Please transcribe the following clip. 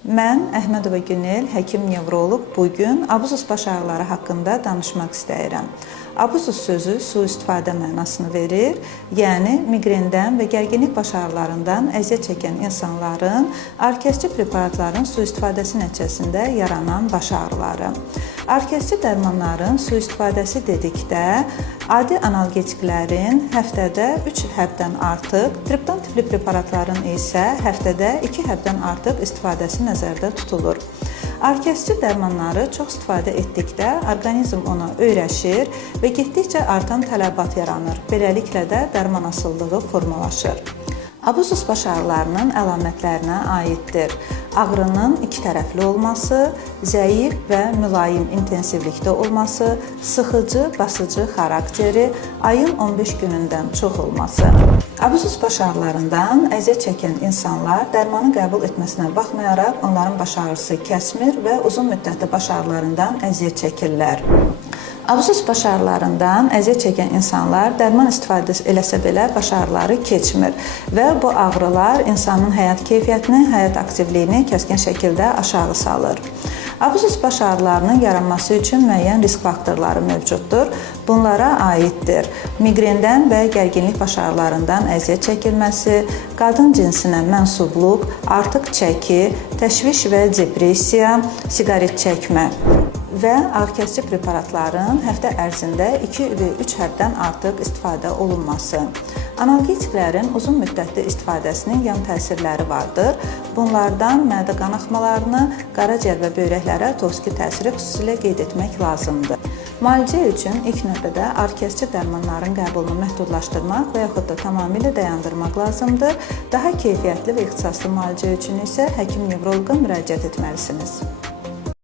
Mən Əhmədova Günel, həkim-nevroloq. Bugün abuzus baş ağrıları haqqında danışmaq istəyirəm. Abuzus sözü sui-istifadə mənasını verir, yəni miqrendən və gərginlik baş ağrılarından əziyyət çəkən insanların orkestri preparatların sui-istifadəsi nəticəsində yaranan baş ağrıları. Orkestri dərmanların sui-istifadəsi dedikdə, adi analgetiklərin həftədə 3 həbdən artıq, triptan tipli preparatların isə həftədə 2 həbdən artıq istifadəsi nəzərdə tutulur. Orkestri dərmanları çox istifadə etdikdə orqanizm ona öyrəşir və getdikcə artan tələbat yaranır. Beləliklə də dərman asılılığı formalaşır. Abuzus baş ağrılarının əlamətlərinə aiddir. Ağrının iki tərəfli olması, zəif və mülayim intensivlikdə olması, sıxıcı, basıcı xarakteri, ayın 15 günündən çox olması. Abuzus baş ağrılarından əziyyət çəkən insanlar dərmanı qəbul etməsinə baxmayaraq onların baş ağrısı kəsmir və uzun müddətli baş ağrılarından əziyyət çəkirlər. Abuzus baş ağrılarından əziyyət çəkən insanlar dərman istifadə eləsə belə baş ağrıları keçmir və bu ağrılar insanın həyat keyfiyyətini, həyat aktivliyini kəskin şəkildə aşağı salır. Abuzus baş ağrılarının yaranması üçün müəyyən risk faktorları mövcuddur. Bunlara aiddir: miqrendən və gərginlik baş ağrılarından əziyyət çəkilməsi, qadın cinsinə mənsubluq, artıq çəki, təşviş və depressiya, siqaret çəkmə və orkestri preparatların həftə ərzində 2 və 3 həbdən artıq istifadə olunması. Analgetiklərin uzun müddətli istifadəsinin yan təsirləri vardır. Bunlardan mədə qanaxmalarını, qaraciyər və böyrəklərə toksiki təsiri xüsusilə qeyd etmək lazımdır. Müalicə üçün ilk növbədə orkestri dərmanların qəbulunu məhdudlaşdırmaq və yaxud da tamamilə dayandırmaq lazımdır. Daha keyfiyyətli və ixtisaslı müalicə üçün isə həkim-nevroloqa müraciət etməlisiniz.